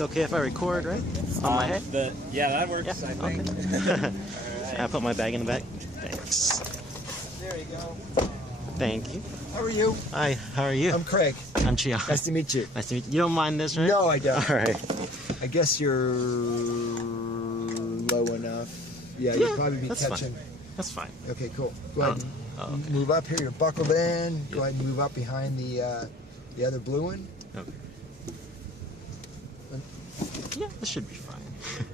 It's okay if I record, right? On my head? Yeah, that works, Yeah, I think. okay. Right. I put my bag in the back. Thanks. There you go. Thank you. How are you? Hi, how are you? I'm Craig. I'm Chia. Nice to meet you. Nice to meet you. You don't mind this, right? No, I don't. All right. I guess you're low enough. Yeah, you'll probably be that's catching. Fine. That's fine. Okay, cool. Go ahead and move up here. You're buckled in. Yep. Go ahead and move up behind the other blue one. Okay. Yeah, this should be fine.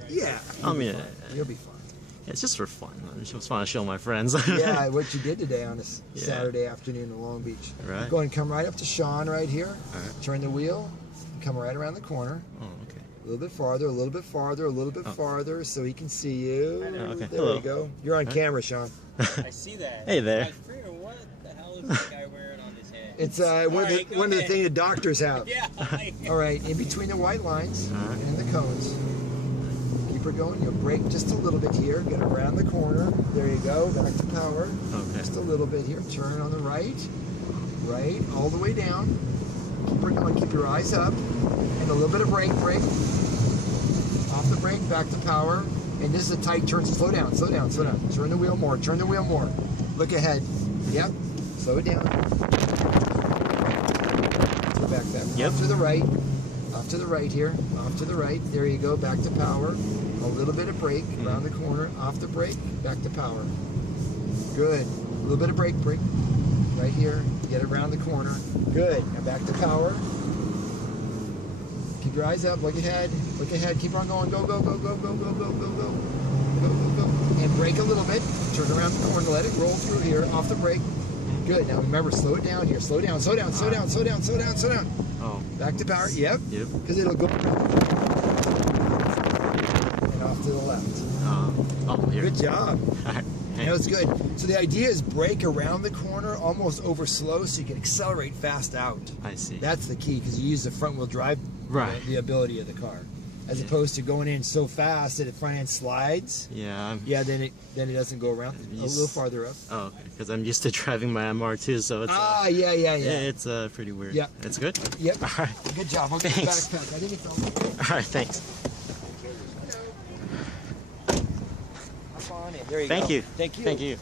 Yeah. I mean, you'll be fine. it's just for fun. I just want to show my friends. Yeah, what you did today on a Saturday afternoon in Long Beach. Right. Go ahead and come right up to Sean right here. All right. Turn the wheel. And come right around the corner. Oh, okay. A little bit farther, a little bit farther, a little bit farther, so he can see you. Okay. There Hello. you go. You're on camera, Sean. I see that. Hey there. I figure, what the hell is this guy wearing on his head? It's one of the things the doctors have. Yeah. All right, in between the white lines and the cones. Keep her going. You'll brake just a little bit here. Get around the corner. There you go. Back to power. Okay. Just a little bit here. Turn on the right. Right. All the way down. Keep her going. Keep your eyes up. And a little bit of brake. Off the brake. Back to power. And this is a tight turn. Slow down. Slow down. Slow down. Turn the wheel more. Turn the wheel more. Look ahead. Yep. Slow it down. Back that. Yep. Off to the right. Off to the right here. Off to the right. There you go. Back to power. A little bit of brake around the corner. Off the brake. Back to power. Good. A little bit of brake. Right here. Get around the corner. Good. And back to power. Keep your eyes up. Look ahead. Look ahead. Keep on going. Go, go, go, go, go, go, go, go, go. Go, go, go. And brake a little bit. Turn around the corner. Let it roll through here. Off the brake. Good. Now remember, slow it down here. Slow down, slow down, slow down, slow down, slow down, slow down. Oh. Back to power. Yep. Yep. Because it'll go. And off to the left. Oh, here. Good job. All right. That was good. So the idea is brake around the corner, almost over slow, so you can accelerate fast out. I see. That's the key, because you use the front wheel drive, Right. the ability of the car, as opposed to going in so fast that the front end slides. Yeah. Yeah, then it doesn't go around. A little farther up. Oh, okay. Because I'm used to driving my MR2, so it's. Yeah. Yeah, it's pretty weird. Yeah. It's good? Yep. All right. Good job. I'll get the Thanks. backpack. I think it's all. All right, thanks. Hop on in. There you go. Thank you. Thank you. Thank you.